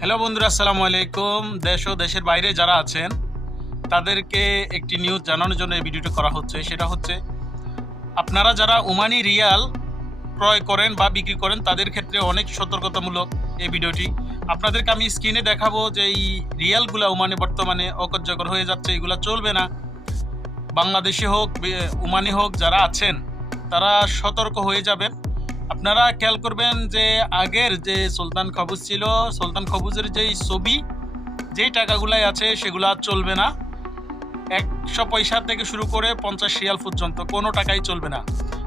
Hello বন্ধুরা, আসসালামু আলাইকুম। দেশ ও দেশের বাইরে যারা আছেন, তাদেরকে একটি নিউজ জানানোর জন্য এই ভিডিওটি করা হচ্ছে। সেটা হচ্ছে, আপনারা যারা ওমানি রিয়াল ক্রয় করেন বা বিক্রি করেন, তাদের ক্ষেত্রে অনেক সতর্কতামূলক এই ভিডিওটি আপনাদেরকে আমি স্ক্রিনে দেখাবো যে এই রিয়ালগুলো ওমানে বর্তমানে অকার্যকর হয়ে যাচ্ছে, এগুলো চলবে না। বাংলাদেশি হোক ওমানি হোক, যারা আছেন, তারা সতর্ক হয়ে যাবেন। আপনারা খেয়াল করবেন যে আগের যে সুলতান কবুজ ছিল, সুলতান কবুজের যেই ছবি, যেই টাকাগুলাই আছে সেগুলো আর চলবে না। একশো পয়সা থেকে শুরু করে পঞ্চাশ রিয়াল পর্যন্ত, কোনো টাকাই চলবে না।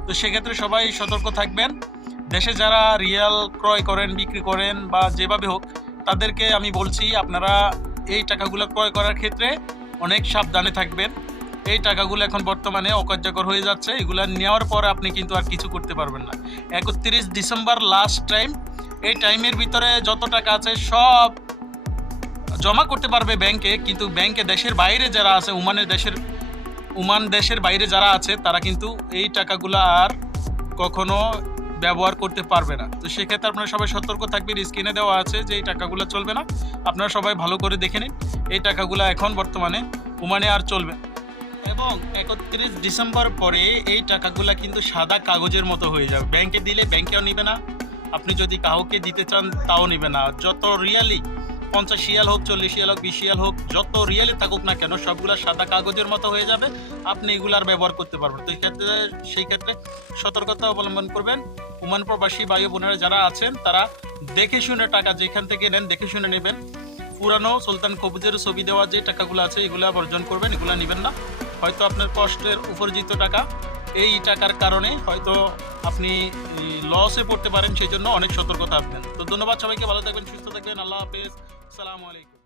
তো সেক্ষেত্রে সবাই সতর্ক থাকবেন। দেশে যারা রিয়াল ক্রয় করেন, বিক্রি করেন বা যেভাবে হোক, তাদেরকে আমি বলছি, আপনারা এই টাকাগুলো ক্রয় করার ক্ষেত্রে অনেক সাবধানে থাকবেন। এই টাকাগুলো এখন বর্তমানে অকার্যকর হয়ে যাচ্ছে। এগুলো নেওয়ার পর আপনি কিন্তু আর কিছু করতে পারবেন না। একত্রিশ ডিসেম্বর লাস্ট টাইম এই টাইমের ভিতরে যত টাকা আছে সব জমা করতে পারবে ব্যাংকে কিন্তু ব্যাংকে দেশের বাইরে যারা আছে, ওমানের দেশের, ওমান দেশের বাইরে যারা আছে, তারা কিন্তু এই টাকাগুলো আর কখনো ব্যবহার করতে পারবে না। তো সেক্ষেত্রে আপনারা সবাই সতর্ক থাকবেন। স্ক্রিনে দেওয়া আছে যে এই টাকাগুলো চলবে না। আপনারা সবাই ভালো করে দেখে নিন। এই টাকাগুলো এখন বর্তমানে ওমানে আর চলবে। এবং একত্রিশ ডিসেম্বর পরে এই টাকাগুলা কিন্তু সাদা কাগজের মতো হয়ে যাবে। ব্যাংকে দিলে ব্যাংকেও নেবে না। আপনি যদি কাউকে দিতে চান, তাও নেবে না। যত রিয়ালি পঞ্চাশ রিয়াল হোক, চল্লিশ রিয়াল হোক, বিশ রিয়াল হোক, যত রিয়ালি থাকুক না কেন, সবগুলা সাদা কাগজের মতো হয়ে যাবে। আপনি এগুলার ব্যবহার করতে পারবেন। তো ক্ষেত্রে, সেই ক্ষেত্রে সতর্কতা অবলম্বন করবেন। ওমান প্রবাসী বায়ু বোনেরা যারা আছেন, তারা দেখে শুনে টাকা যেখান থেকে নেন, দেখে শুনে নেবেন। পুরানো সুলতান কবুজের ছবি দেওয়া যে টাকাগুলো আছে, এগুলো বর্জন করবেন, এগুলো নেবেন না। হয়তো আপনার কষ্টের উপার্জিত টাকা, এই টাকার কারণে হয়তো আপনি লসে পড়তে পারেন সেই জন্য অনেক সতর্ক থাকবেন তো ধন্যবাদ সবাইকে, ভালো থাকবেন, সুস্থ থাকবেন, আল্লাহ হাফেজ, আসসালামু আলাইকুম।